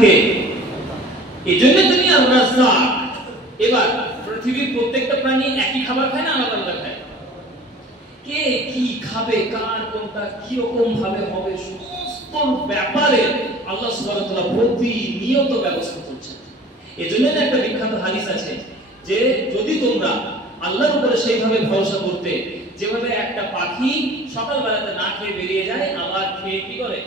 কে? এজন্য তিনি আর-রাজ্জাক। এবার পৃথিবীর প্রত্যেকটা প্রাণী একই খাবার খায় না আলাদা আলাদা খায়? কে কি খাবে, কার কোনটা কি রকম ভাবে হবে, সমস্ত ব্যাপারে আল্লাহ সুবহানাহু ওয়া তাআলা প্রতিনিয়ত ব্যবস্থা করছেন। এজন্য একটা বিখ্যাত হাদিস আছে যে যদি তোমরা আল্লাহর উপরে সেইভাবে ভরসা করতে যেভাবে একটা পাখি সকালবেলাতে না খেয়ে বেরিয়ে যায় আবার খেয়ে কি করে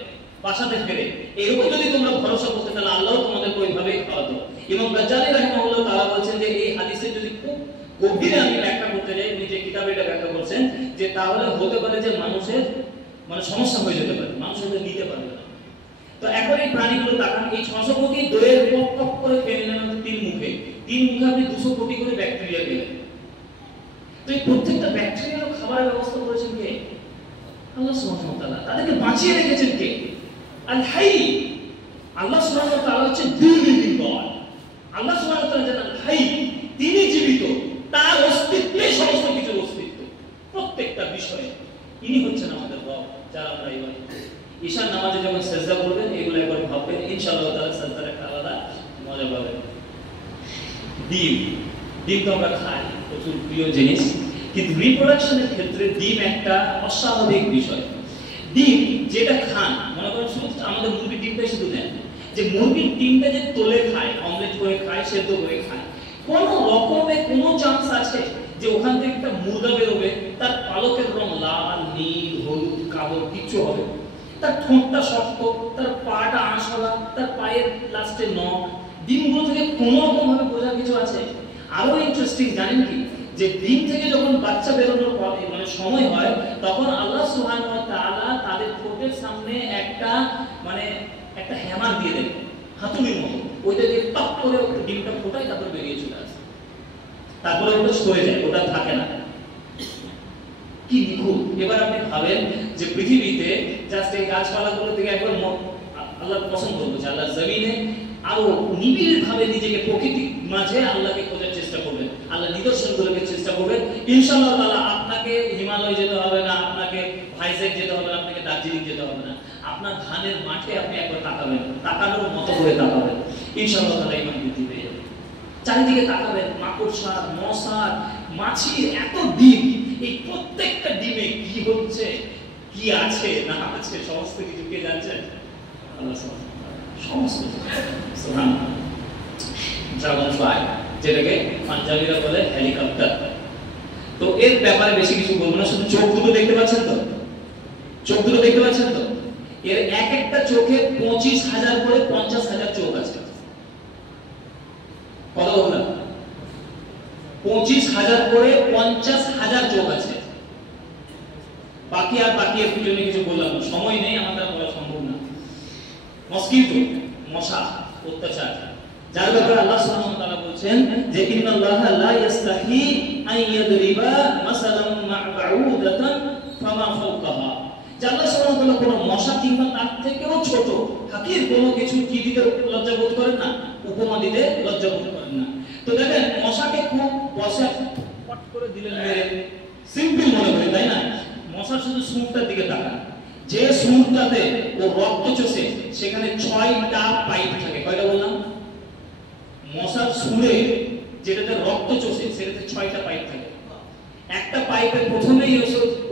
বাসাতে ফেরে, এরকম যদি তোমরা ভরসা করতে তাহলে আল্লাহ তোমাদেরকে ওইভাবে খাওয়াতো। ইমাম গাজ্জালী রাহিমাহুল্লাহ তাআলা বলেছেন যে এই হাদিসে যদি খুব গভীরে আমি ব্যাখ্যা করতে যাই, নিজে কিতাবে এটা ব্যাখ্যা করছেন যে তাহলে হতে পারে যে মানুষের সমস্যা হয়ে যেতে পারে, মানুষ এটা নিতে পারবে না। তো এখন এই প্রাণীগুলো তাকান, এই 600 কোটি দইয়ের পক পক করে খেয়ে নিলেন তিন মুখে আপনি 200 কোটি করে ব্যাকটেরিয়া পেলেন। তো এই প্রত্যেকটা ব্যাকটেরিয়ার খাবারের ব্যবস্থা করেছেন কে? আল্লাহ সুবহানাহু ওয়া তাআলা। তাদেরকে বাঁচিয়ে রেখেছেন কে? আল হাই। আল্লাহ সুবহানাহু ওয়া তাআলা হচ্ছে লিভিং গড। আল্লাহ সুবহানাহু ওয়া তাআলা যেন হাই, তিনি জীবিত, তার অস্তিত্বে সমস্ত কিছুর অস্তিত্ব, প্রত্যেকটা বিষয়ে ইনি হচ্ছেন আমাদের রব, যারা আমরা ইবাদত করি। ঈশার নামাজে যখন সিজদা করবেন এগুলো একবার ভাববেন, ইনশাআল্লাহ তাআলা সিজদার একটা আলাদা মজা পাবেন। ডিম তো আমরা খাই, প্রচুর প্রিয় জিনিস, কিন্তু রিপ্রোডাকশনের ক্ষেত্রে ডিম একটা অস্বাভাবিক বিষয়। ডিম যেটা খান, মনে করেন শুধু আমাদের মুরগির ডিমটাই শুধু নেন, যে মুরগির ডিমটা যে তোলে খায়, অমলেট করে খায়, সেদ্ধ করে খায়, কোন রকমে কোনো চান্স আছে যে ওখান থেকে একটা মুরগা বেরোবে, তার পালকের রং লাল, নীল, হলুদ, কালো কিছু হবে, তার ঠোঁটটা শক্ত, তার পাটা আঁশওয়ালা, তার পায়ের লাস্টে নখ, ডিমগুলো থেকে কোনো রকম ভাবে বোঝার কিছু আছে? আরো ইন্টারেস্টিং জানেন কি, যে ডিম থেকে যখন বাচ্চা বেরোনোর সময় হয়, তখন আল্লাহ সুবহানাহু ওয়া তাআলা তাদের ঠোঁটের সামনে একটা একটা হ্যামার দিয়ে দেন, হাতুড়ির মতো, ওইটা দিয়ে টপ করে ডিমটা ফোটায়, তারপরে বেরিয়ে চলে আসে, তারপরে ওটা সরে যায়, ওটা থাকে না। কি নিখুঁত! এবার আপনি ভাবেন যে পৃথিবীতে জাস্ট এই গাছপালাগুলো থেকে একবার আল্লাহ পছন্দ করছে, আল্লাহ জমিনে আরো নিবিড় ভাবে নিজেকে প্রকৃতির মাঝে আল্লাহকে খোঁজার চেষ্টা করবেন, আল্লাহ নিদর্শনগুলোকে চেষ্টা করবেন। ইনশাআল্লাহ তাআলা আপনাকে হিমালয় যেতে হবে না, আপনাকে ভাইজ্যাক যেতে হবে না, আপনাকে দার্জিলিং যেতে হবে না, আপনার ধানের মাঠে আপনি একবার তাকাবেন, তাকানোর মতো করে তাকাবেন, ইনশাআল্লাহ তাআলা ঈমান বৃদ্ধি পেয়ে যাবে। চারিদিকে তাকাবেন, মাকড়সার, মশার, মাছির এত ডিম, এই প্রত্যেকটা ডিমে কি হচ্ছে, কি আছে না আছে, সমস্ত কিছু কে জানছেন? আল্লাহ সমস্ত। সুবহানাল্লাহ। ড্রাগন ফ্লাই, যেটাকে পাঞ্জাবিরা বলে হেলিকপ্টার। তো এর ব্যাপারে বেশি কিছু বলবো না, শুধু চোখ দুটো দেখতে পাচ্ছেন তো, চোখ দুটো দেখতে পাচ্ছেন তো, এর এক একটা চোখে 25,000 করে 50,000 চোখ আছে। কত বললাম? 25,000 করে 50,000 চোখ আছে। বাকি একটু জন্য কিছু বললাম না, সময় নেই, আমাদের বলা সম্ভব না। মসকিটো, মশা, অত্যাচার, যার ব্যাপারে আল্লাহ সুবহানাহু ওয়া তাআলা বলছেন যে ইন্নাল্লাহা লা ইস্তাহি আন ইয়াদরিবা মাসালান মা'বাউদাতান ফামা ফাওকাহা। যে আল্লাহ সুবহানাহু ওয়া তাআলা কোন মশা কিংবা তার থেকেও ছোট হাকির কোনো কিছু কি দিতে লজ্জা বোধ করেন না, উপমা দিতে লজ্জা বোধ করেন না। তো দেখেন মশাকে খুব বসে পট করে দিলেন মেরে সিম্পল মনে করেন, তাই না? মশা শুধু সুঁড়টার দিকে তাকান, যে সুঁড়টাতে ও রক্ত চষে সেখানে 6টা পাইপ থাকে। কয়টা বললাম? মশার সুঁড়ে যেটাতে রক্ত চষে সেটাতে 6টা পাইপ থাকে। একটা পাইপে প্রথমেই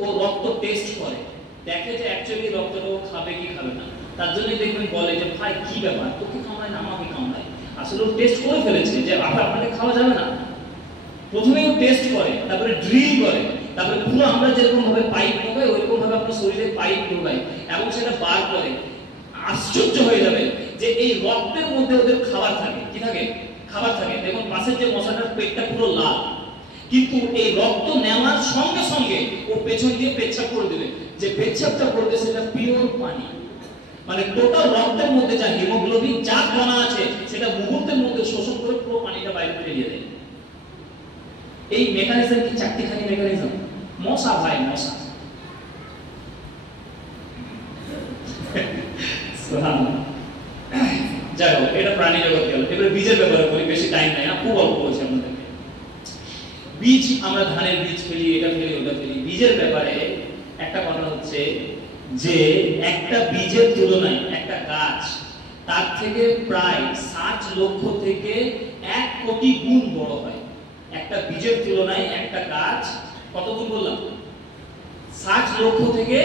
ও রক্ত টেস্ট করে, দেখে যে অ্যাকচুয়ালি রক্তটা ও খাবে কি খাবে না। তার জন্যই দেখবেন বলে যে ভাই কি ব্যাপার, তোকে কামড়ায় না আমাকে কামড়ায়। আসলে ও টেস্ট করে ফেলেছে যে আপনাকে খাওয়া যাবে না। প্রথমেই ও টেস্ট করে, তারপরে ড্রিল করে, তারপরে পুরো আমরা যেরকম ভাবে পাইপ ঢোকাই ওইরকম ভাবে আপনার শরীরে পাইপ ঢোকাই এবং সেটা বার করে। আশ্চর্য হয়ে যাবে যে এই রক্তের মধ্যে ওদের খাবার থাকে। কি থাকে? খাবার থাকে। দেখুন পাশের যে মশাটার পেটটা পুরো লাল, কিন্তু এই রক্ত নেওয়ার সঙ্গে সঙ্গে ও পেছন দিয়ে পেচ্ছাপ করে দেবে। যে পেচ্ছাপটা করবে সেটা পিওর পানি, টোটাল রক্তের মধ্যে যা হিমোগ্লোবিন যা কণা আছে সেটা মুহূর্তের মধ্যে শোষণ করে পুরো পানিটা বাইরে ফেলিয়ে দেয়। এই মেকানিজম কি চারটিখানি মেকানিজম? মশা ভাই, মশা। যাই হোক, এটা প্রাণী জগৎ গেল। এবারে বীজের ব্যাপারে বলি, বেশি টাইম নাই না, খুব অল্প বলছি আপনাদেরকে। বীজ, আমরা ধানের বীজ ফেলি, এটা ফেলি, ওটা ফেলি। বীজের ব্যাপারে একটা কথা হচ্ছে যে একটা বীজের তুলনায় একটা গাছ তার থেকে প্রায় 60 লক্ষ থেকে 1 কোটি গুণ বড় হয়। একটা বীজের তুলনায় একটা গাছ কত গুণ বললাম? 60 লক্ষ থেকে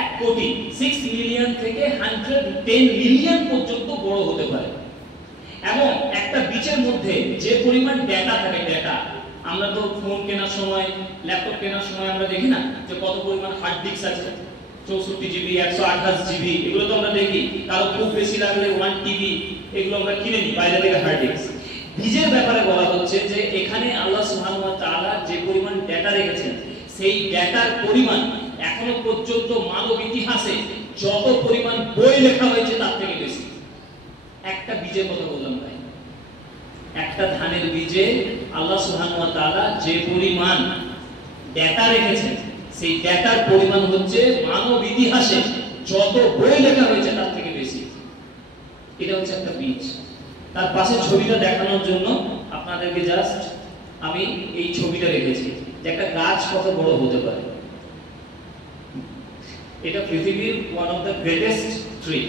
1 কোটি, 6 মিলিয়ন থেকে 110 মিলিয়ন পর্যন্ত বড় হতে পারে। এবং একটা বীজের মধ্যে যে পরিমাণ ডেটা থাকে, ডেটা আমরা তো ফোন কেনার সময়, ল্যাপটপ কেনার সময় আমরা দেখি না যে কত পরিমাণ হার্ড ডিস্ক আছে, 64 জিবি, 128 জিবি, এগুলো তো আমরা দেখি। কারো খুব বেশি লাগলে 1 টিবি, এগুলো আমরা কিনে নিই বাইরে থেকে হার্ড ডিস্ক। বীজের ব্যাপারে বলা হচ্ছে যে এখানে আল্লাহ সুবহানাহু ওয়া তাআলা যে পরিমাণ ডেটা রেখেছেন, সেই ডেটার পরিমাণ এখনো পর্যন্ত মানব ইতিহাসে যত পরিমাণ বই লেখা হয়েছে তার থেকে বেশি। একটা বীজের কথা বললাম ভাই, একটা ধানের বীজে আল্লাহ সুবহানাহু ওয়া তাআলা যে পরিমাণ ডেটা রেখেছেন, সেই ডেটার পরিমাণ হচ্ছে মানব ইতিহাসে যত বই লেখা হয়েছে তার থেকে বেশি। এটা হচ্ছে একটা বীজ। তার পাশে ছবিটা দেখানোর জন্য আপনাদেরকে জাস্ট আমি এই ছবিটা রেখেছি যে একটা গাছ কত বড় হতে পারে। এটা পৃথিবীর one of the greatest tree,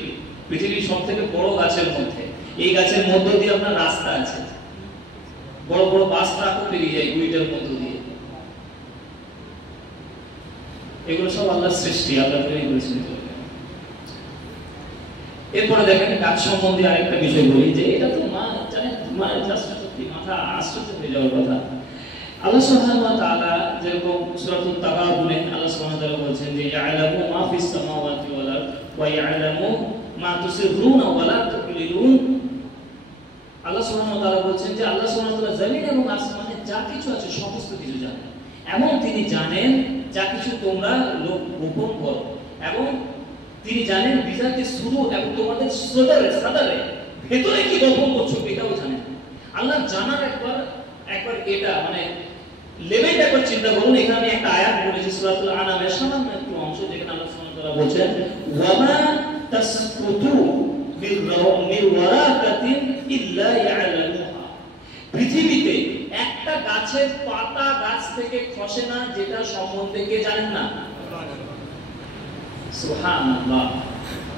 পৃথিবীর সবথেকে বড় গাছের মধ্যে। এই গাছের মধ্য দিয়ে আপনার রাস্তা আছে, বড় বড় বাস ট্রাকও পেরিয়ে যায় গুইটার মধ্য দিয়ে। এগুলো সব আল্লাহর সৃষ্টি, আল্লাহ তৈরি করেছেন। এরপরে দেখেন গাছ সম্বন্ধে আরেকটা বিষয় বলি যে এটা তো জানেন জাস্ট সত্যি মাথা আশ্চর্য হয়ে যাওয়ার কথা। আল্লাহ সুবহানাহু ওয়া তাআলা যেরকম সূরাতুত তাগাবুনে আল্লাহ সুবহানাহু ওয়া তাআলা বলেছেন যে ইয়ালামু মা ফিস সামাওয়াতি ওয়াল আরদ ওয়া ইয়ালামু মা তুসিররুনা ওয়া লা তু'লিনুন। আল্লাহ সুবহানাহু ওয়া তাআলা বলেছেন যে আল্লাহ সুবহানাহু ওয়া তাআলা জমিন এবং আসমানে যা কিছু আছে সমস্ত কিছু জানেন, এবং তিনি জানেন যা কিছু তোমরা লোক গোপন করো, এবং তিনি জানেন বিজাতি শুরু এবং তোমাদের সদরে ভেতরে কি গোপন করছো এটাও জানেন। আল্লাহ জানার একবার এটা মানে লেভেলটা একবার চিন্তা করুন। এখানে আমি একটা আয়াত বলেছি সূরাতুল আনামের সামান্য একটু অংশ, যেখানে আল্লাহ সুবহানাহু ওয়া তাআলা বলেন ওয়ামা তাসকুতু মির ওয়ারাকাতিন ইল্লা ইয়ালামুহা। পৃথিবীতে একটা গাছের পাতা গাছ থেকে খসে না যেটা সম্বন্ধে কে জানেন না? সুবহানাল্লাহ।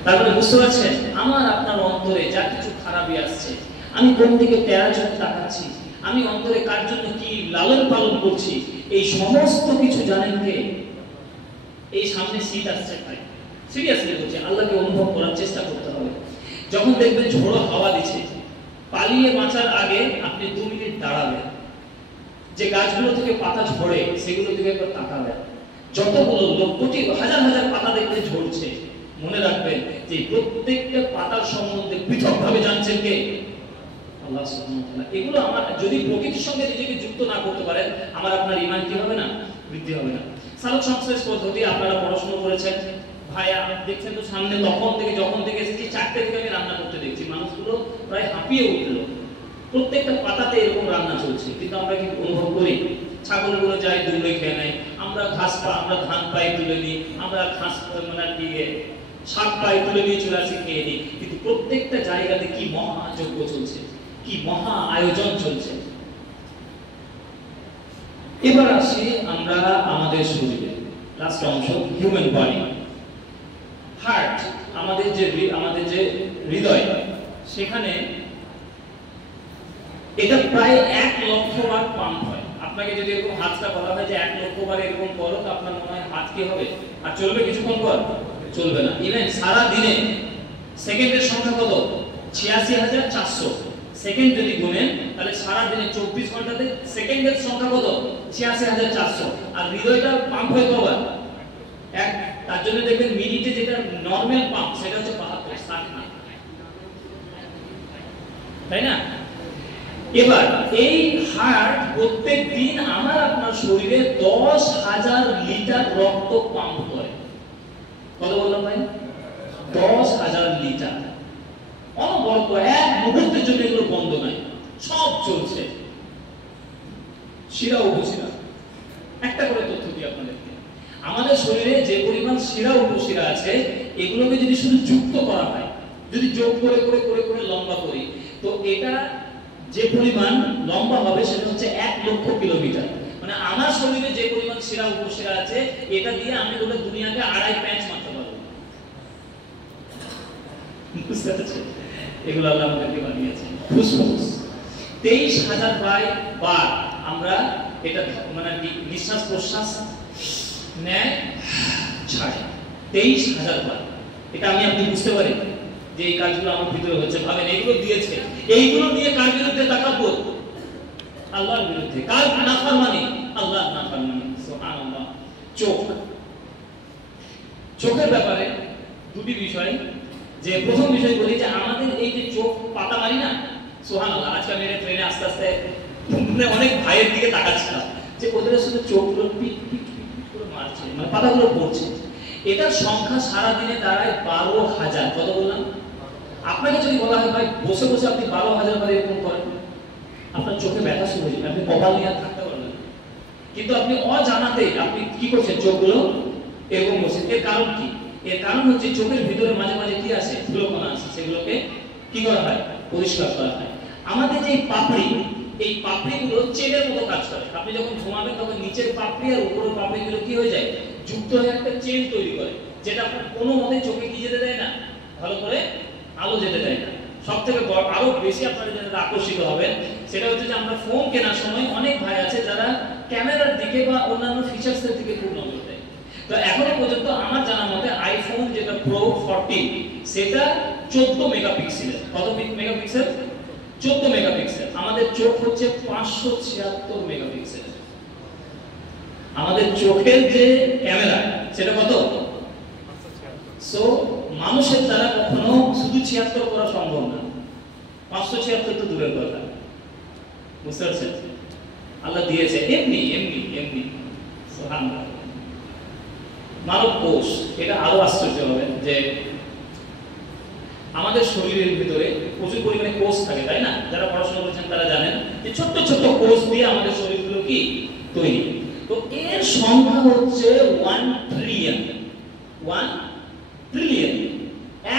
তারপরে বুঝতে পারছেন আমার আপনার অন্তরে যা কিছু খারাপই আসছে, আমি কোন দিকে তেরা চোখ তাকাচ্ছি, আমি অন্তরে কার জন্য কি লালন পালন করছি, এই সমস্ত কিছু জানেন কে? এই সামনে শীত আসছে ভাই, সিরিয়াসলি বলছি, আল্লাহকে অনুভব করার চেষ্টা করতে হবে। যখন দেখবেন ঝোড়ো হাওয়া দিচ্ছে, পালিয়ে বাঁচার আগে আপনি 2 মিনিট দাঁড়াবেন, যে গাছগুলো থেকে পাতা ঝরে সেগুলো দিকে একবার তাকাবেন। যতগুলো কোটি হাজার হাজার পাতা দেখতে ঝরছে, মনে রাখবেন যে প্রত্যেকটা পাতার সম্বন্ধে পৃথকভাবে জানছেন কে? আল্লাহ সুবহানাহু ওয়া তাআলা। এগুলো আমার যদি প্রকৃতির সঙ্গে নিজেকে যুক্ত না করতে পারেন, আমার আপনার ঈমান কি হবে না? বৃদ্ধি হবে না। সালোক সংশ্লেষ পদ্ধতি আপনারা পড়াশোনা করেছেন ভাইয়া, দেখছেন তো সামনে যখন থেকে এসেছি 4টে থেকে আমি রান্না করতে দেখছি, মানুষগুলো প্রায় হাঁপিয়ে উঠলো। প্রত্যেকটা পাতাতে এরকম রান্না চলছে, কিন্তু আমরা কি অনুভব করি? ছাগলগুলো যায় দৌড়ে খেয়ে নেয়, আমরা আমরা ধান পাই তুলে নিই, আমরা ঘাস মানে দিয়ে শাক পাই তুলে নিয়ে চলে আসি খেয়ে নিই, কিন্তু প্রত্যেকটা জায়গাতে কি মহাযজ্ঞ চলছে, কি মহা আয়োজন চলছে। এবার আসি আমরা আমাদের শরীরে, লাস্ট অংশ হিউম্যান বডি, হার্ট, আমাদের যে হৃদয়, সেখানে এটা প্রায় 1 লক্ষ বার পাম্প হয়। আপনাকে যদি এরকম হাতটা বলা হয় যে 1 লক্ষ বার এরকম করো, তো আপনার মনে হয় হাত কি হবে? আর চলবে কিছুক্ষণ পর? চলবে না। ইভেন সারা দিনে সেকেন্ডের সংখ্যা কত? 86,400 সেকেন্ড যদি গুনেন, তাহলে সারা দিনে 24 ঘন্টাতে সেকেন্ডের সংখ্যা কত? 86,400। আর হৃদয়টা পাম্প হয় কবার? এক। তার জন্য দেখবেন মিনিটে যেটা নরমাল পাম্প সেটা হচ্ছে 72-60 না, তাই না? এবার এই হার্ট প্রত্যেক দিন আমার আপনার শরীরে 10,000 লিটার রক্ত পাম্প করে। কত বললাম ভাই? 10,000 লিটার। অনবরত এক মুহূর্তের জন্য এগুলো বন্ধ নাই, সব চলছে। শিরা উপশিরা, একটা করে তথ্য দিই আপনাদেরকে। আমাদের শরীরে যে পরিমাণ শিরা উপশিরা আছে, এগুলোকে যদি শুধু যুক্ত করা হয়, যদি যোগ করে করে করে করে লম্বা করি, তো এটা যে পরিমাণ লম্বা হবে সেটা হচ্ছে 1 লক্ষ কিলোমিটার। মানে আমার শরীরে যে পরিমাণ শিরা উপশিরা আছে, এটা দিয়ে আমি গোটা দুনিয়াকে 2.5 প্যাঁচ মারতে পারবো। বুঝতে পারছেন? এগুলো আল্লাহ আমাদেরকে বানিয়েছেন। ফুসফুস 23,000 বার আমরা এটা মানে নিঃশ্বাস প্রশ্বাস নেয় ছাড়ে 23,000 বার। এটা আমি আপনি বুঝতে পারি যে এই কাজগুলো আমার ভিতরে হচ্ছে। ভাবেন এইগুলো দিয়েছে, এইগুলো নিয়ে কার বিরুদ্ধে তাকাবো? আল্লাহর বিরুদ্ধে। কার নাফরমানি? আল্লাহর নাফরমানি। সুবহানাল্লাহ। চোখ, চোখের ব্যাপারে দুটি বিষয়। যে প্রথম বিষয় বলি যে আমাদের এই যে চোখ পাতা মারি না, সুবহানাল্লাহ, আজকে আমি ট্রেনে আস্তে আস্তে অনেক ভাইয়ের দিকে তাকাচ্ছিলাম যে ওদের আসলে চোখগুলো পিট পিট পিট করে মারছে, মানে পাতাগুলো পড়ছে। এটার সংখ্যা সারা দিনে দাঁড়ায় 12,000। কত বললাম? আপনাকে যদি বলা হয় ভাই বসে বসে আপনি 12,000 বার এরকম করেন, আপনার চোখে ব্যথা শুরু হয়ে যাবে, আপনি কপাল নিয়ে আর থাকতে পারবেন না। কিন্তু আপনি অজানাতে আপনি কি করছেন? চোখগুলো এরকম বসে। এর কারণ কি? এর কারণ হচ্ছে চোখের ভিতরে মাঝে মাঝে কি আছে? ধুলোকণা আছে, সেগুলোকে কি করা হয়? পরিষ্কার করা হয়। আমাদের যে পাপড়ি, এই পাপড়িগুলো চেনের মতো কাজ করে। আপনি যখন ঘুমাবেন তখন নিচের পাপড়ি আর উপরের পাপড়িগুলো কি হয়ে যায়? যুক্ত হয়ে একটা চেন তৈরি করে, যেটা আপনার কোনো মতে চোখে কি যেতে দেয় না, ভালো করে আলো যেতে দেয় না। সবথেকে বড় আরো বেশি আপনারা যেটা আকর্ষিত হবেন সেটা হচ্ছে যে আমরা ফোন কেনার সময় অনেক ভাই আছে যারা ক্যামেরার দিকে বা অন্যান্য ফিচারসের দিকে খুব নজর দেয়। তো এখনো পর্যন্ত আমার জানা মতে আইফোন যেটা প্রো 14 সেটা 14 মেগাপিক্সেলের। কত মেগাপিক্সেল? 14 মেগাপিক্সেল। আমাদের চোখ হচ্ছে 576 মেগাপিক্সেল। আমাদের চোখের যে ক্যামেরা সেটা কত? সো মানুষের দ্বারা কখনো শুধু 76 করা সম্ভব না, 576 তো দূরের কথা। বুঝতে পারছেন? আল্লাহ দিয়েছে এমনি এমনি এমনি। সুবহানাল্লাহ। মানব কোষ, এটা আরো আশ্চর্য হবে যে আমাদের শরীরের ভিতরে প্রচুর পরিমাণে কোষ থাকে, তাই না? যারা পড়াশোনা করেছেন তারা জানেন যে ছোট্ট ছোট্ট কোষ দিয়ে আমাদের শরীরগুলো কি তৈরি। তো এর সংখ্যা হচ্ছে 1 ট্রিলিয়ন। 1 ট্রিলিয়ন।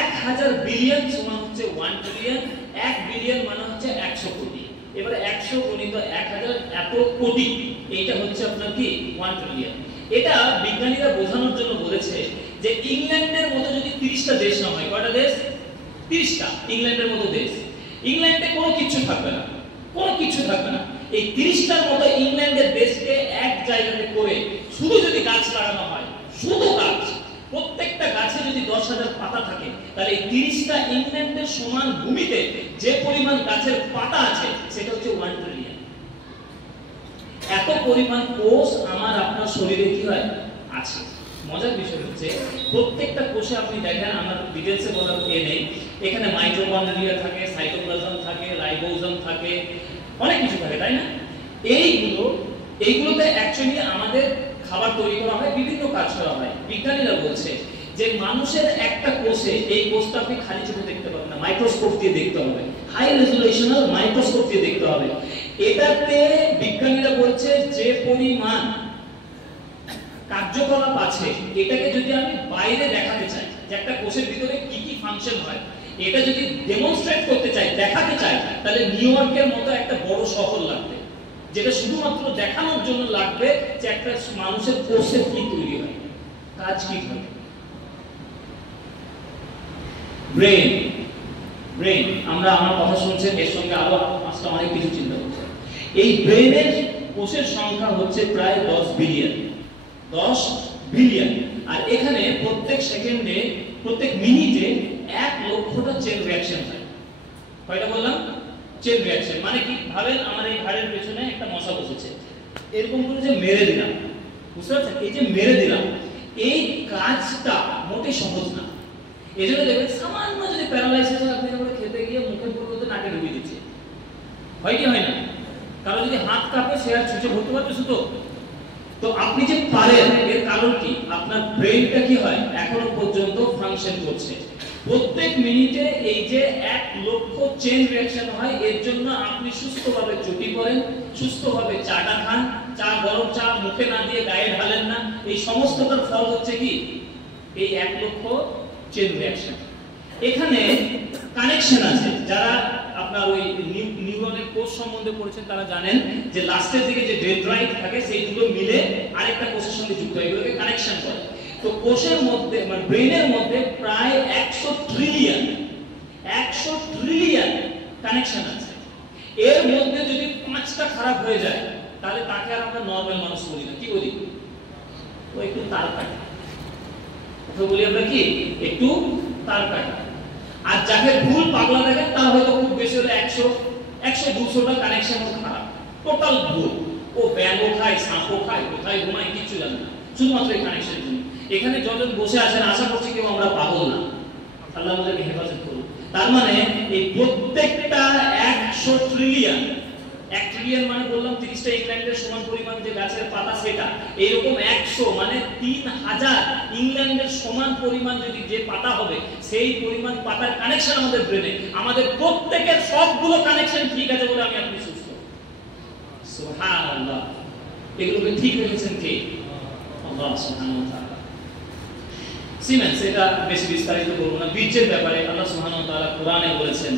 1000 বিলিয়ন সমান হচ্ছে 1 ট্রিলিয়ন। 1 বিলিয়ন মানে হচ্ছে 100 কোটি। এবারে 100 গুণিত 1000 এত কোটি, এইটা হচ্ছে আপনার কি 1 ট্রিলিয়ন। এটা বিজ্ঞানীরা বোঝানোর জন্য বলেছে যে ইংল্যান্ডের মতো যদি 30টা দেশ না হয়, কয়টা দেশ? 30টা। ইংল্যান্ডের মতো দেশ, ইংল্যান্ডে কোনো কিছু থাকবে না, কোনো কিছু থাকবে না। এই 30টার মতো ইংল্যান্ডের দেশকে এক জায়গাতে করে শুধু যদি গাছ লাগানো হয়, শুধু গাছ, প্রত্যেকটা গাছে যদি 10,000 পাতা থাকে, তাহলে এই 30টা ইংল্যান্ডের সমান ভূমিতে যে পরিমাণ গাছের পাতা আছে সেটা হচ্ছে 1 ট্রিলিয়ন। এত পরিমাণ কোষ আমার আপনার শরীরে কি হয়? আছে। মজার বিষয় হচ্ছে প্রত্যেকটা কোষে আপনি দেখেন, আমার ডিটেইলসে বলার নেই, এখানে মাইটোকন্ড্রিয়া থাকে, সাইটোপ্লাজম থাকে, রাইবোজোম থাকে, অনেক কিছু থাকে, তাই না? এইগুলোতে অ্যাকচুয়ালি আমাদের খাবার তৈরি করা হয়, বিভিন্ন কাজ করা হয়। বিজ্ঞানীরা বলছে যে মানুষের একটা কোষে, এই কোষটা আপনি খালি চোখে দেখতে পাবেন না, মাইক্রোস্কোপ দিয়ে দেখতে হবে, হাই রেজোলিউশনাল মাইক্রোস্কোপ দিয়ে দেখতে হবে। এটাতে বিজ্ঞানীরা বলছে যে পরিমাণ কার্যকলাপ আছে, এটাকে যদি আমি বাইরে দেখাতে চাই যে একটা কোষের ভিতরে কি কি ফাংশন হয়, এটা যদি ডেমনস্ট্রেট করতে চাই, দেখাতে চাই, তাহলে নিউ ইয়র্কের মতো একটা বড় শহর লাগবে, যেটা শুধুমাত্র দেখানোর জন্য লাগবে যে একটা মানুষের কোষের কি তৈরি হয়, কাজ কি হয়। ব্রেন, ব্রেন, আমরা আমার কথা শুনছেন, এর সঙ্গে আরো পাঁচটা অনেক কিছু চিন্তা করছেন। এই ব্রেনের কোষের সংখ্যা হচ্ছে প্রায় 10 বিলিয়ন। 10 বিলিয়ন। আর এখানে প্রত্যেক সেকেন্ডে, প্রত্যেক মিনিটে 1 লক্ষটা চেন রিঅ্যাকশন হয়। কয়টা বললাম? Chain reaction. মানে কি? ভাবেন আমার এই ঘাড়ের পেছনে একটা মশা বসেছে, এরকম করে যে মেরে দিলাম, বুঝতে পারছেন? এই যে মেরে দিলাম, এই কাজটা মোটে সহজ না। এজন্য দেখবেন সামান্য যদি প্যারালাইসিস হয়, আপনি যখন খেতে গিয়ে মুখের পরিবর্তে নাকে ঢুকিয়ে দিচ্ছে, হয় কি হয় না? কারণ যদি হাত কাঁপে সে আর ছুঁচে ভরতে পারবে শুধু। তো আপনি যে পারেন, এর কারণ কি? আপনার ব্রেইনটা কি হয় এখনো পর্যন্ত ফাংশন করছে। প্রত্যেক মিনিটে এই যে 1 লক্ষ চেইন রিঅ্যাকশন হয়, এর জন্য আপনি সুস্থভাবে চটি করেন, সুস্থভাবে চাটা খান, চা গরম চা মুখে না দিয়ে গায়ে ঢালেন না, এই সমস্তটার ফল হচ্ছে কি? এই 1 লক্ষ চেইন রিঅ্যাকশন। এখানে কানেকশন আছে। যারা আপনার ওই নিউরনের কোষ সম্বন্ধে পড়েছেন তারা জানেন যে লাস্টের দিকে যে ডেনড্রাইট থাকে সেই দুটো মিলে আরেকটা কোষের সঙ্গে যুক্ত হয়, এগুলোকে কানেকশন করে। তো কোষের মধ্যে মানে ব্রেনের মধ্যে প্রায় 100 ট্রিলিয়ন 100 ট্রিলিয়ন কানেকশন আছে। এর মধ্যে যদি 5টা খারাপ হয়ে যায় তাহলে তাকে আর আমরা নরমাল মানুষ বলি না, কি বলি? ও একটু তার কাটা, তো বলি আমরা কি একটু তার কাটা। আর যাকে ভুল পাগলা দেখেন তার হয়তো খুব বেশি হলে 100-200টা কানেকশন খারাপ, টোটাল ভুল। ও ব্যাঙও খায়, সাপও খায়, কোথায় ঘুমায় কিছু জানে না, শুধুমাত্র এই কানেকশনের জন্য। এখানে যতজন বসে আছেন আশা করছি কেউ আমরা পাগল না, আল্লাহ আমাদেরকে হেফাজত করুন। তার মানে এই প্রত্যেকটা 100 ট্রিলিয়ন, 1 ট্রিলিয়ন মানে বললাম 30টা ইংল্যান্ডের সমান পরিমাণ যে গাছের পাতা, সেটা এইরকম 100 মানে 3000 ইংল্যান্ডের সমান পরিমাণ যদি যে পাতা হবে, সেই পরিমাণ পাতার কানেকশন আমাদের ব্রেনে। আমাদের প্রত্যেকের সবগুলো কানেকশন ঠিক আছে বলে আমি আপনি সুস্থ। সুবহানাল্লাহ। এগুলোকে ঠিক রেখেছেন কে? আল্লাহ সুবহানাহু ওয়া তাআলা। সিমেন্স, এটা বেশি বিস্তারিত বলবো না। বীর্যের ব্যাপারে আল্লাহ সুবহানাহু ওয়া তাআলা কোরআনে বলেছেন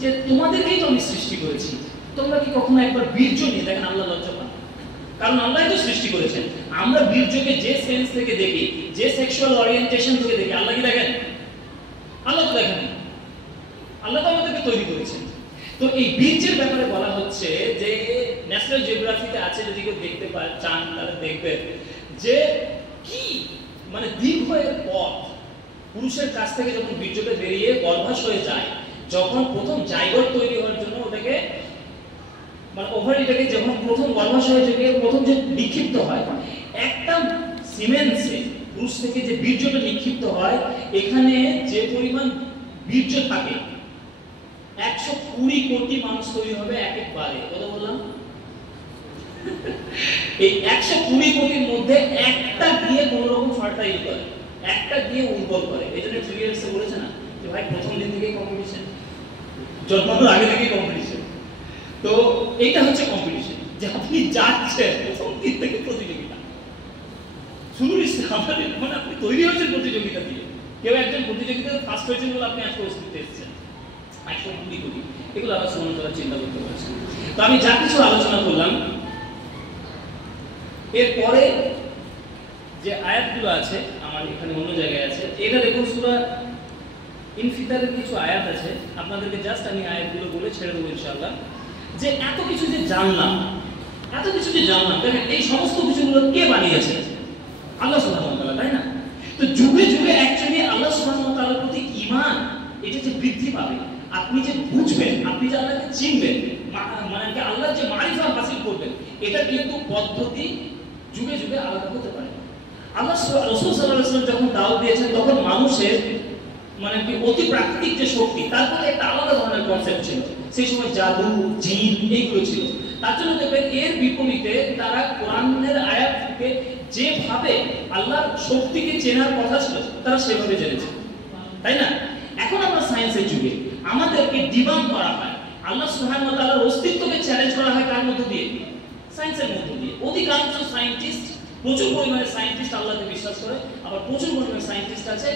যে তোমাদেরকেই তো আমি সৃষ্টি করেছি, তোমরা কি কখনো একবার বীর্য নিয়ে দেখেন? আল্লাহ লজ্জা পান, কারণ আল্লাহই তো সৃষ্টি করেছেন। আমরা বীর্যকে যে সেন্স থেকে দেখি, যে সেক্সুয়াল ওরিয়েন্টেশন থেকে দেখি, আল্লাহ কি দেখেন? আল্লাহ তো দেখেন, আল্লাহ তো আমাদেরকে তৈরি করেছেন। তো এই বীর্যের ব্যাপারে বলা হচ্ছে যে ন্যাশনাল জিওগ্রাফিতে আছে, যদি কেউ দেখতে চান তাহলে দেখবেন যে কি মানে দীর্ঘ এর পথ পুরুষের কাছ থেকে যখন বীর্যটা বেরিয়ে গর্ভাশয়ে যায়, যখন প্রথম জাইগোট তৈরি হওয়ার জন্য ওটাকে মানে ওভারিটাকে যখন প্রথম গর্ভাশয়ে গিয়ে প্রথম যে নিক্ষিপ্ত হয়, একটা সিমেন্সে পুরুষ থেকে যে বীর্যটা নিক্ষিপ্ত হয়, এখানে যে পরিমাণ বীর্য থাকে 120 কোটি মানুষ তৈরি হবে একবারে। কত বললাম? এই 120 কোটির মধ্যে একটা গিয়ে কোন রকম ফার্টাইল করে, একটা গিয়ে উর্বর করে। এজন্য ট্রিলিয়ন্সে বলেছে না যে ভাই প্রথম দিন থেকেই কম্পিটিশন, জন্মানোর আগে থেকেই কম্পিটিশন। তো এইটা হচ্ছে কম্পিটিশন, যে আপনি যাচ্ছেন প্রথম দিন থেকে প্রতিযোগিতা শুরু। আমাদের মানে আপনি তৈরি হয়েছেন প্রতিযোগিতা দিয়ে। কেউ একজন প্রতিযোগিতায় ফার্স্ট হয়েছেন বলে আপনি আজকে অস্তিত্বে এসেছেন। 120 কোটি, এগুলো আল্লাহ সুবহানাহু ওয়া তাআলা চিন্তা করতে পারছেন। তো আমি যা কিছু আলোচনা করলাম, এরপরে যে আয়াতগুলো আছে আমার এখানে অন্য জায়গায় আছে, এটা দেখুন সূরা ইনফিতারের কিছু আয়াত আছে। আপনাদেরকে জাস্ট আমি আয়াতগুলো বলে ছেড়ে দেবো ইনশাআল্লাহ। যে এত কিছু যে জানলাম, এত কিছু যে জানলাম, দেখেন এই সমস্ত কিছুগুলো কে বানিয়েছে? আল্লাহ সুবহানাহু ওয়া তাআলা, তাই না? তো যুগে যুগে অ্যাকচুয়ালি আল্লাহ সুবহানাহু ওয়া তাআলার প্রতি ঈমান এটা যে বৃদ্ধি পাবে, আপনি যে বুঝবেন, আপনি যে আল্লাহকে চিনবেন, মানে কি আল্লাহর যে মারিফা হাসিল করবেন, এটা কিন্তু পদ্ধতি যুগে যুগে আলাদা হতে পারে। আল্লাহ রাসূল সাল্লাল্লাহু আলাইহি ওয়াসাল্লাম যখন দাওয়াত দিয়েছেন, তখন মানুষের মানে কি অতি প্রাকৃতিক যে শক্তি, তারপরে একটা আলাদা ধরনের কনসেপ্ট ছিল। সেই সময় জাদু, জিন এইগুলো ছিল। তার জন্য দেখবেন এর বিপরীতে তারা কোরআনের আয়াত থেকে যেভাবে আল্লাহর শক্তিকে চেনার কথা ছিল, তারা সেভাবে জেনেছে, তাই না? এখন আমরা সায়েন্সের যুগে আমাদেরকে ডিবাঙ্ক করা হয়, আল্লাহ সুবহানাহু ওয়া তাআলার অস্তিত্বকে চ্যালেঞ্জ করা হয় কার মধ্য দিয়ে? সায়েন্সের মধ্য দিয়ে। অধিকাংশ সায়েন্টিস্ট, প্রচুর পরিমাণে সায়েন্টিস্ট আল্লাহকে বিশ্বাস করে, আবার প্রচুর পরিমাণে সায়েন্টিস্ট আছে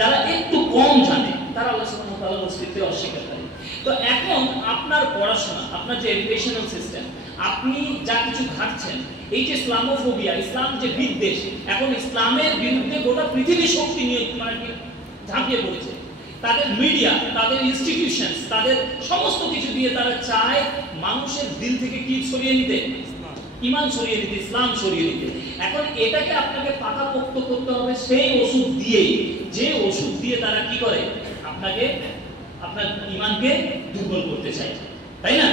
যারা একটু কম জানে, তারা আল্লাহ সুবহানাহু ওয়া তাআলার অস্তিত্বে অস্বীকার করে। তো এখন আপনার পড়াশোনা, আপনার যে এডুকেশনাল সিস্টেম, আপনি যা কিছু ঘাটছেন, এই যে ইসলামোফোবিয়া, ইসলাম যে বিদ্বেষ, এখন ইসলামের বিরুদ্ধে গোটা পৃথিবী শক্তি নিয়ে মানে ঝাঁপিয়ে পড়েছে। তাদের মিডিয়া, তাদের ইনস্টিটিউশনস, তাদের সমস্ত কিছু দিয়ে তারা চায় মানুষের দিল থেকে কি সরিয়ে নিতে? ঈমান সরিয়ে নিতে, ইসলাম সরিয়ে নিতে। এখন এটাকে আপনাকে পাকাপোক্ত করতে হবে সেই ওষুধ দিয়ে, যে ওষুধ দিয়ে তারা কি করে? আপনাকে আপনার ঈমানকে দুর্বল করতে চায়, তাই না?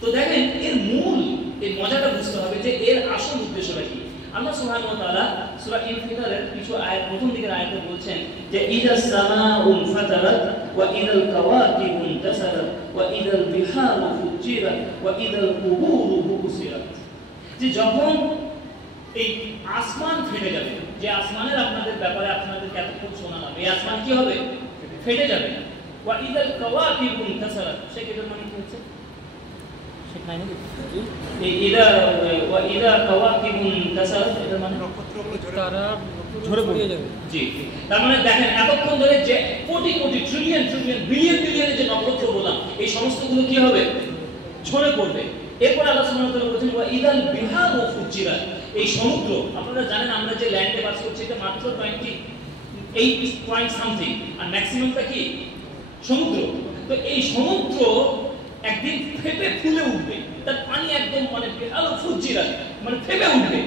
তো দেখেন এর মূল, এই মজাটা বুঝতে হবে যে এর আসল উদ্দেশ্যটা কি। আল্লাহ সুবহানাহু ওয়া তাআলা সূরা ইনফিতারের কিছু আয়াত, প্রথম দিকের আয়াতে বলছেন যে ইযাস সামাউ ফাতারাত ওয়া ইযাল কাওয়াকিবু ইনতাসারাত ওয়া ইযাল বিহারু ফুজ্জিরাত ওয়া ইযাল কুবুরু বুসিরাত। যে যখন এই আসমান ফেটে যাবে, যে আসমানের আপনাদের ব্যাপারে আপনাদেরকে এতক্ষণ শোনালাম, এই আসমান কি হবে? ফেটে যাবে। ওয়া ইযাল কাওয়াকিবু ইনতাসারাত, সেটার মানে কি হচ্ছে? শেখায় নাকি? এই ইদা ওয়া ইদা কাওয়াকিবু ইনতাসারাত, এটার মানে নক্ষত্রগুলো তারা ঝরে পড়ে যাবে। জি, তার মানে দেখেন এতক্ষণ ধরে যে crore crore, trillion trillion, billion বিলিয়নের যে নক্ষত্র বললাম, এই সমস্তগুলো কি হবে? ঝরে পড়বে। এরপর আল্লাহ সুবহানাহু ওয়া তাআলা বলেছেন ওয়া ইদাল বিহারু ফুজ্জিরাত, এই সমুদ্র, আপনারা জানেন আমরা যে ল্যান্ডে বাস করছি এটা মাত্র 28 পয়েন্ট সামথিং, আর ম্যাক্সিমামটা কি সমুদ্র। তো এই সমুদ্র একদিন ফেটে ফুলে উঠবে, তার পানি একদম মানে আলো ফুজিরাত মানে ফেটে উঠবে।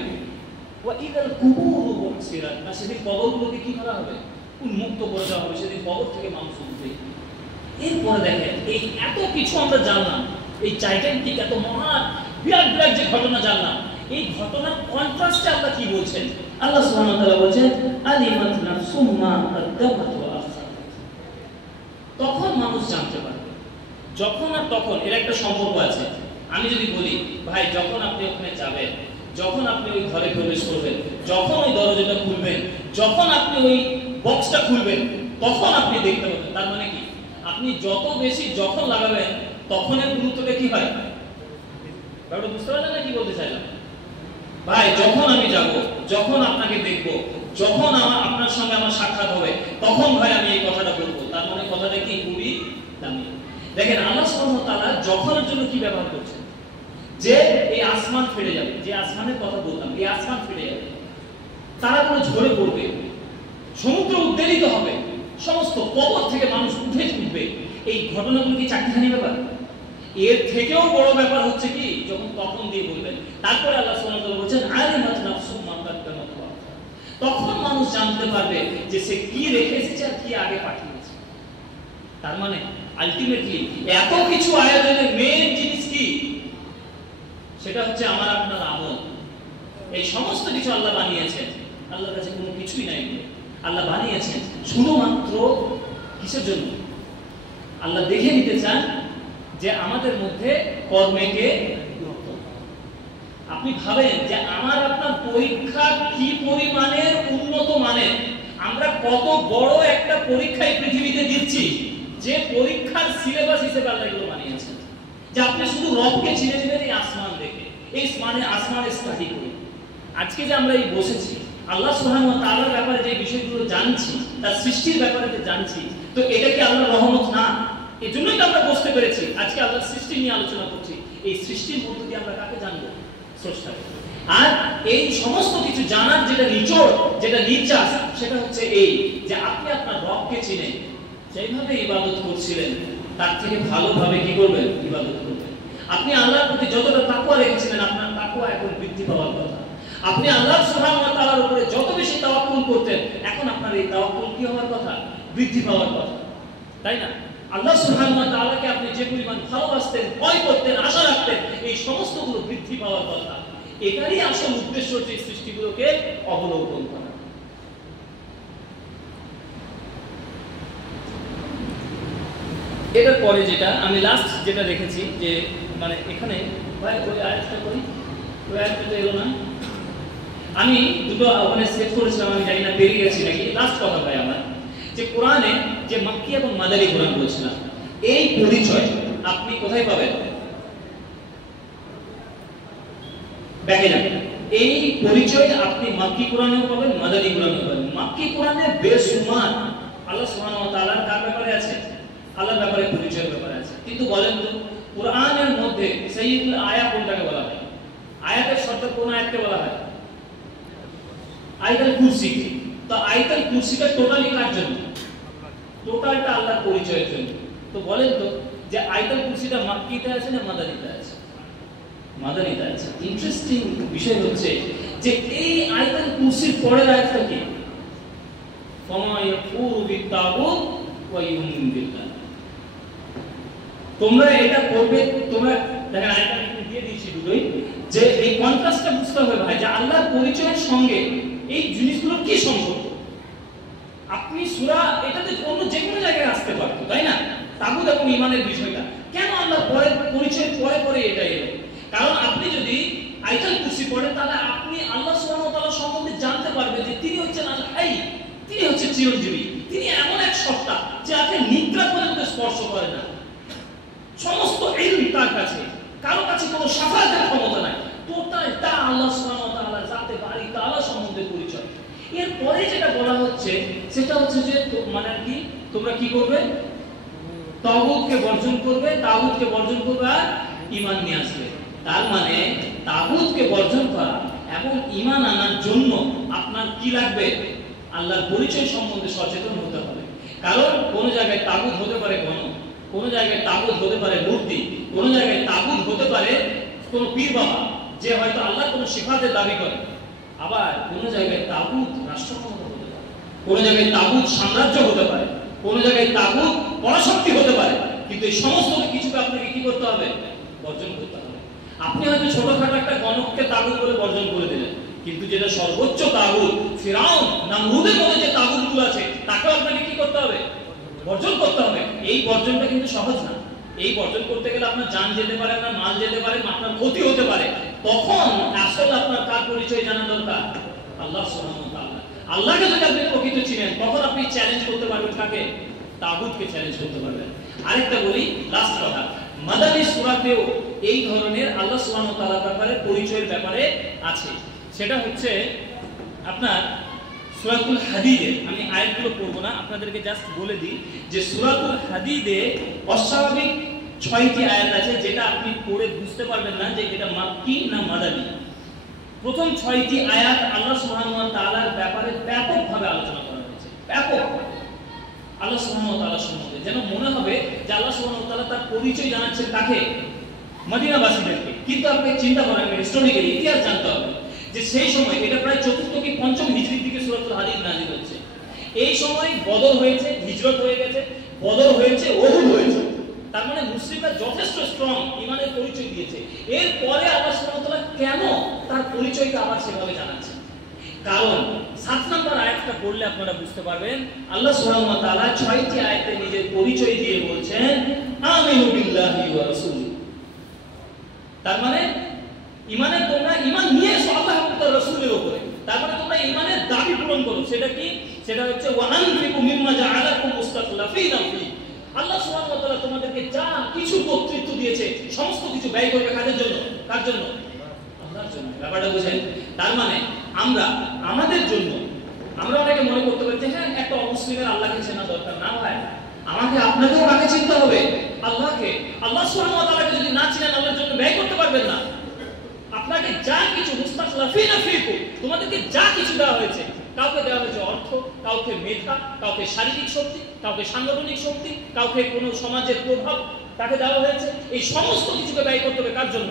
ওয়া ইদাল কুবুর বুসিরাত, আর সেদিন কবরগুলোকে কি করা হবে? উন্মুক্ত করে দেওয়া হবে, সেদিন কবর থেকে মানুষ উঠবে। এরপরে দেখেন এই এত কিছু আমরা জানলাম, এই টাইটানিক এত মহান বিরাট বিরাট যে ঘটনা জানলাম, এই ঘটনার কন্ট্রাস্টে আল্লাহ কি বলছেন? আল্লাহ সুবহানাহু ওয়া তাআলা বলেন আলিমাত নাফসুম মা কাদ্দামাত ওয়া আখখারাত। তখন মানুষ জানতে পারবে, যখন আর তখন এর একটা সম্পর্ক আছে। আমি যদি বলি ভাই যখন আপনি ওখানে যাবেন, যখন আপনি ওই ঘরে প্রবেশ করবেন, যখন ওই দরজাটা খুলবেন, যখন আপনি ওই বক্সটা খুলবেন, তখন আপনি দেখতে পাবেন। তার মানে কি? আপনি যত বেশি যখন লাগাবেন তখনের গুরুত্বটা কি হয়? ব্যাপারটা বুঝতে পারলেন না কি বলতে চাইলাম? ভাই যখন আমি যাব, যখন আপনাকে দেখব, যখন আপনার সঙ্গে আমার সাক্ষাৎ হবে, তখন ভাই আমি এই কথাটা বলবো। তার মানে কথাটা কি খুবই দামি। দেখেন আল্লাহ সুবহানাহু ওয়া তাআলা যখনের জন্য কি ব্যবহার করছেন? যে এই আসমান ফেটে যাবে, যে আসমানের কথা বললাম, এই আসমান ফেটে যাবে, তারা করে ঝরে পড়বে, সমুদ্র উদ্বেলিত হবে, সমস্ত কবর থেকে মানুষ উঠে উঠবে। এই ঘটনাগুলো কি চারটিখানি ব্যাপার? এর থেকেও বড় ব্যাপার হচ্ছে কি যখন তখন দিয়ে বলবেন। তারপরে আল্লাহ সুবহানাহু ওয়া তাআলা বলেন আলিমাত নাফসুম মা কাদ্দামাত ওয়া আখখারাত। তখন মানুষ জানতে পারবে যে সে কি রেখে এসেছে আর কি আগে পাঠিয়েছে। তার মানে আলটিমেটলি এত কিছু আয়োজনের মেইন জিনিস কি? সেটা হচ্ছে আমার আপনার আমল। এই সমস্ত কিছু আল্লাহ বানিয়েছেন, আল্লাহর কাছে কোনো কিছুই নাই। আল্লাহ বানিয়েছেন শুধুমাত্র কিসের জন্য? আল্লাহ দেখে নিতে চান যে আমাদের মধ্যে কর্মেকে আপনি ভাবেন যে আমার আপনার পরীক্ষা কি পরিমাণের উন্নত মানের, আমরা কত বড় একটা পরীক্ষায় পৃথিবীতে দিচ্ছি, যে পরীক্ষার সিলেবাস হিসেবে আল্লাহ এগুলো বানিয়েছেন। যে আপনি শুধু রবকে চিনে নেবেন এই আসমান দেখে, এই আসমানের স্টাডি করে। আজকে যে আমরা এই বসেছি আল্লাহ সুবহানাহু ওয়া তাআলার ব্যাপারে যে বিষয়গুলো জানছি, তার সৃষ্টির ব্যাপারে যে জানছি, তো এটা কি আল্লাহর রহমত না? এই জন্যই তো আমরা বুঝতে পেরেছি আজকে আল্লাহর সৃষ্টি নিয়ে আলোচনা করছি। এই সৃষ্টির মধ্য দিয়ে আমরা কাকে জানবো? স্রষ্টাকে। আর এই সমস্ত কিছু জানার যেটা নিচড়, যেটা নির্যাস, সেটা হচ্ছে এই যে আপনি আপনার রবকে চিনে সেইভাবে ইবাদত করছিলেন, তার থেকে ভালোভাবে কি করবেন? ইবাদত করবেন। আপনি আল্লাহর প্রতি যতটা তাকওয়া রেখেছিলেন, আপনার তাকওয়া এখন বৃদ্ধি পাওয়ার কথা। আপনি আল্লাহ সুবহানাহু ওয়া তাআলার উপরে যত বেশি তাওয়াক্কুল করতেন, এখন আপনার এই তাওয়াক্কুল কি হওয়ার কথা? বৃদ্ধি পাওয়ার কথা, তাই না? আল্লাহ সুবহানাহু ওয়া তাআলাকে আপনি যে পরিমাণ ভালোবাসতেন, ভয় করতেন, আশা রাখতেন, এই সমস্তগুলো বৃদ্ধি পাওয়ার কথা। এটারই আসল উদ্দেশ্য হচ্ছে এই সৃষ্টিগুলোকে অবলোকন করা। এটার পরে যেটা আমি লাস্ট যেটা রেখেছি যে মানে এখানে ভাই ওই আয়াতটা করি, ওই আয়াতটা এলো না, আমি দুটো ওখানে সেট করেছিলাম, আমি জানি না পেরিয়ে গেছি নাকি। লাস্ট কথা ভাই আমার যে কোরআনে যে মাক্কি এবং মাদানী কোরআন বলছিলাম, এই পরিচয় আপনি কোথায় পাবেন? ব্যাকে যাবেন। এই পরিচয় আপনি মাক্কি কোরআনেও পাবেন, মাদানী কোরআনেও পাবেন। মাক্কি কোরআনে বেশুমার আল্লাহ সুবহানাহু ওয়া তাআলার কার ব্যাপারে আছে? আল্লাহর ব্যাপারে, পরিচয়ের ব্যাপারে আছে। কিন্তু বলেন তো কোরআনের মধ্যে সাইয়্যিদুল আয়া কোনটাকে বলা হয়? আয়াতের শর্ত কোন আয়াতকে বলা হয়? আয়াতুল কুরসি। তো আয়াতুল কুরসিটা টোটালি কার জন্য? টোটালটা আল্লাহর পরিচয়ের জন্য। তো বলেন তো যে আয়াতুল কুরসিটা মাক্কিতে আছে না মাদানীতে আছে? মাদানীতে আছে। ইন্টারেস্টিং বিষয় হচ্ছে যে এই আয়াতুল কুরসির পরের আয়াতটা কি? ফামা ইয়াকুরু বিত-তাগুত ওয়া ইউমিনু বিল্লাহ। তোমরা এটা করবে, তোমরা দেখেন আয়াতটা আমি দিয়ে দিয়েছি দুটোই, যে এই কন্ট্রাস্টটা বুঝতে হবে ভাই যে আল্লাহর পরিচয়ের সঙ্গে এই জিনিসগুলোর কি সম্পর্ক। আপনি সূরা এটাতে অন্য যে কোনো জায়গায় আসতে পারতো, তাই না? তাগুত এবং ঈমানের বিষয়টা কেন আল্লাহ পরে পরিচয় পরে পরে এটা এলো? কারণ আপনি যদি আয়াতুল কুরসি পড়েন তাহলে আপনি আল্লাহ সুবহানাহু ওয়া তাআলা সম্বন্ধে জানতে পারবেন যে তিনি হচ্ছেন আল হাই, তিনি হচ্ছেন চিরঞ্জীবী, তিনি এমন এক সত্তা যাকে নিদ্রা পর্যন্ত স্পর্শ করে না, সমস্ত ইলম তার কাছে, কারো কাছে কোনো শাফাআতের ক্ষমতা নাই। টোটালটা আল্লাহ সুবহানাহু ওয়া তাআলা জাতে বারি তাআলা সম্বন্ধে পরিচয়। এরপরে যেটা বলা হচ্ছে সেটা হচ্ছে যে মানে কি তোমরা কি করবে? তাগুতকে বর্জন করবে, তাগুতকে বর্জন করবে আর ঈমান নিয়ে আসবে। তার মানে তাগুতকে বর্জন করা এবং ঈমান আনার জন্য আপনার কি লাগবে? আল্লাহর পরিচয় সম্বন্ধে সচেতন হতে হবে। কারণ কোন জায়গায় তাগুত হতে পারে কোন জায়গায় তাগুত হতে পারে মূর্তি, কোন জায়গায় তাগুত হতে পারে কোন পীর বাবা যে হয়তো আল্লাহর কোন সিফাতের দাবি করে, আবার কোন জায়গায় তাগুত রাষ্ট্র ক্ষমতা হতে পারে, কোন জায়গায় তাগুত সাম্রাজ্য হতে পারে, কোন জায়গায় তাগুত পরাশক্তি হতে পারে। কিন্তু এই সমস্ত কিছুকে আপনাকে কি করতে হবে? বর্জন করতে হবে। আপনি হয়তো ছোটখাটো একটা গণককে তাগুত বলে বর্জন করে দিলেন, কিন্তু যেটা সর্বোচ্চ তাগুত ফিরাউন নামরুদের মধ্যে যে তাগুতগুলো আছে তাকেও আপনাকে কি করতে হবে? বর্জন করতে হবে। এই বর্জনটা কিন্তু সহজ না। এই বর্জন করতে গেলে আপনার জান যেতে পারে, আপনার মাল যেতে পারে, আপনার ক্ষতি হতে পারে। তখন আসলে আপনার কার পরিচয় জানা দরকার? আল্লাহ সুবহানাহু ওয়া তাআলা। আল্লাহকে যদি আপনি প্রকৃত চিনেন তখন আপনি চ্যালেঞ্জ করতে পারবেন কাকে? তাগুতকে চ্যালেঞ্জ করতে পারবেন। আরেকটা বলি, লাস্ট কথা, মাদানী সূরাতেও এই ধরনের আল্লাহ সুবহানাহু ওয়া তাআলার ব্যাপারে পরিচয়ের ব্যাপারে আছে। সেটা হচ্ছে আপনার সূরাতুল হাদীদে, আমি আয়াতগুলো পড়ব না, আপনাদেরকে জাস্ট বলে দিই যে সূরাতুল হাদীদে অস্বাভাবিক 6টি আয়াত আছে যেটা আপনি পড়ে বুঝতে পারবেন না যে এটা মাক্কি না মাদানী। প্রথম 6টি আয়াত আল্লাহ সুবহানাহু ওয়া তাআলার ব্যাপারে ব্যাপকভাবে আলোচনা করা হয়েছে। ব্যাপকভাবে আল্লাহ সুবহানাহু ওয়া তাআলা সম্বন্ধে যেন মনে হবে যে আল্লাহ সুবহানাহু ওয়া তাআলা তার পরিচয় জানাচ্ছেন কাকে? মদিনাবাসীদেরকে। কিন্তু আপনি চিন্তা করেন, হিস্টোরিক্যালি ইতিহাস জানতে হবে যে সেই সময়, এটা প্রায় 4th কি 5ম হিজরির দিকে সূরাতুল হাদীদ নাযিল হচ্ছে। এই সময় বদর হয়েছে, হিজরত হয়ে গেছে, বদর হয়েছে, উহুদ হয়েছে। তার মানে মুসলিমরা যথেষ্ট স্ট্রং ঈমানের পরিচয় দিয়েছে। এরপরে আল্লাহ সুবহানাহু ওয়া তাআলা কেন তার পরিচয়কে আবার সেভাবে জানাচ্ছেন? কারণ 7 নম্বর আয়াতটা পড়লে আপনারা বুঝতে পারবেন আল্লাহ সুবহানাহু ওয়া তাআলা 6টি আয়াতে নিজের পরিচয় দিয়ে বলছেন আমিনু বিল্লাহি ওয়া রাসূলি। তার মানে ঈমানের তোমরা ঈমান নিয়ে এসো আল্লাহ এবং তার রাসূলের উপরে। তার মানে তোমরা ঈমানের দাবি পূরণ করো। সেটা কি? সেটা হচ্ছে ওয়া আনফিকু মিম্মা জাআলাকুম মুস্তাখলাফিনা ফি। আল্লাহ সুবহানাহু ওয়া তাআলা তোমাদেরকে যা কিছু কর্তৃত্ব দিয়েছে সমস্ত কিছু ব্যয় করবে কাদের জন্য? কার জন্য? আল্লাহর জন্য। ব্যাপারটা বুঝেন? তার মানে আমরা আমাদের জন্য, আমরা অনেকে মনে করতে পারি যে হ্যাঁ একটা অমুসলিমের আল্লাহকে চেনা দরকার না। ভাই, আমাকে আপনাকেও কাকে চিনতে হবে? আল্লাহকে। আল্লাহ সুবহানাহু ওয়া তাআলাকে যদি না চিনেন আল্লাহর জন্য ব্যয় করতে পারবেন না। আপনাকে যা কিছু মুস্তাখলাফিনা ফিকুম, তোমাদেরকে যা কিছু দেওয়া হয়েছে, কাউকে দেওয়া হয়েছে অর্থ, কাউকে মেধা, কাউকে শারীরিক শক্তি, কাউকে সাংগঠনিক শক্তি, কাউকে কোনো সমাজের প্রভাব তাকে দেওয়া হয়েছে। এই সমস্ত কিছুকে ব্যয় করতে হবে কার জন্য?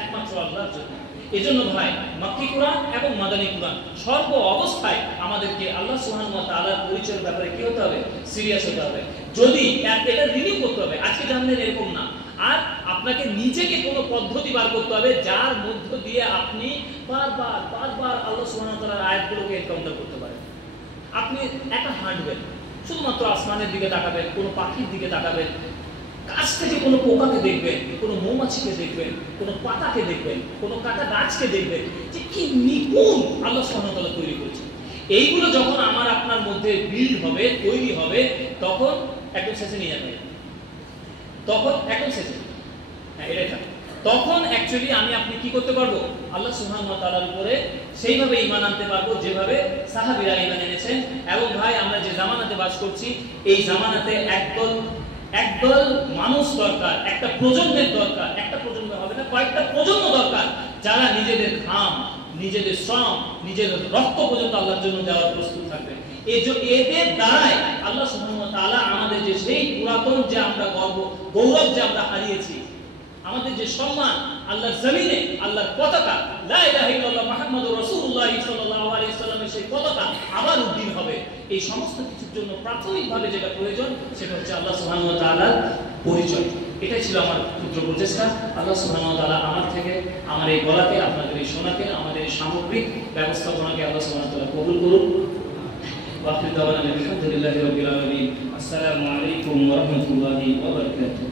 একমাত্র আল্লাহর জন্য। এজন্য ভাই মাক্কি কুরআন এবং মাদানী কুরআন সর্ব অবস্থায় আমাদেরকে আল্লাহ সুবহানাহু ওয়া তাআলার পরিচয়ের ব্যাপারে কি হতে হবে? সিরিয়াস হতে হবে। যদি এটা রিনিউ করতে হবে, আজকে জানলেন এরকম না। আর আপনাকে নিজেকে কোনো পদ্ধতি বার করতে হবে যার মধ্য দিয়ে আপনি বারবার আল্লাহ সুবহানাহু ওয়া তাআলার আয়াতগুলোকে এনকাউন্টার করতে পারেন। আপনি একা হাঁটবেন, শুধুমাত্র আসমানের দিকে তাকাবেন, কোনো পাখির দিকে তাকাবেন, কাছ থেকে কোনো পোকাকে দেখবেন, কোনো মৌমাছিকে দেখবেন, কোনো পাতাকে দেখবেন, কোনো কাটা গাছকে দেখবেন, যে কি নিপুণ আল্লাহ সুবহানাহু ওয়া তাআলা তৈরি করেছেন। এইগুলো যখন আমার আপনার মধ্যে বিল্ড হবে, তৈরি হবে, তখন একদম শেষে নিয়ে যাবে, তখন একদম শেষে, হ্যাঁ এটাই থাকে। তখন অ্যাকচুয়ালি আমি আপনি কি করতে পারবো? আল্লাহ সুবহানাহু ওয়া তাআলার উপরে সেইভাবে ঈমান আনতে পারবো যেভাবে সাহাবীরা ঈমান এনেছেন। এবং ভাই আমরা যে জামানাতে বাস করছি, এই জামানাতে একদল মানুষ দরকার, একটা প্রজন্মের দরকার। একটা প্রজন্ম হবে না, কয়েকটা প্রজন্ম দরকার যারা নিজেদের ঘাম, নিজেদের শ্রম, নিজেদের রক্ত পর্যন্ত আল্লাহর জন্য দেওয়ার প্রস্তুত থাকবে। এদের দ্বারাই আল্লাহ সুবহানাহু ওয়া তাআলা আমাদের যে সেই পুরাতন যে আমরা গৌরব যে আমরা হারিয়েছি, আমাদের যে সম্মান আল্লাহর জমিনে, আল্লাহর পতাকা লা ইলাহা ইল্লাল্লাহ মুহাম্মাদুর রাসূলুল্লাহ সাল্লাল্লাহু আলাইহি ওয়াসাল্লামের সেই পতাকা আবার উদ্দীন হবে। এই সমস্ত কিছুর জন্য প্রাথমিকভাবে যেটা প্রয়োজন সেটা হচ্ছে আল্লাহ সুবহানাহু ওয়া তাআলার পরিচয়। এটাই ছিল আমার ক্ষুদ্র প্রচেষ্টা। আল্লাহ সুবহানাহু ওয়া তাআলা আমার থেকে, আমার এই গলাকে, আপনাদের এই শোনাকে, আমাদের এই সামগ্রিক ব্যবস্থাপনাকে আল্লাহ সুবহানাহু ওয়া তাআলা কবুল করুন। ওয়া আখিরু দাওয়ানা আলহামদুলিল্লাহি রাব্বিল আলামিন। আসসালামু আলাইকুম ওয়া রাহমাতুল্লাহি ওয়া বারাকাতুহু।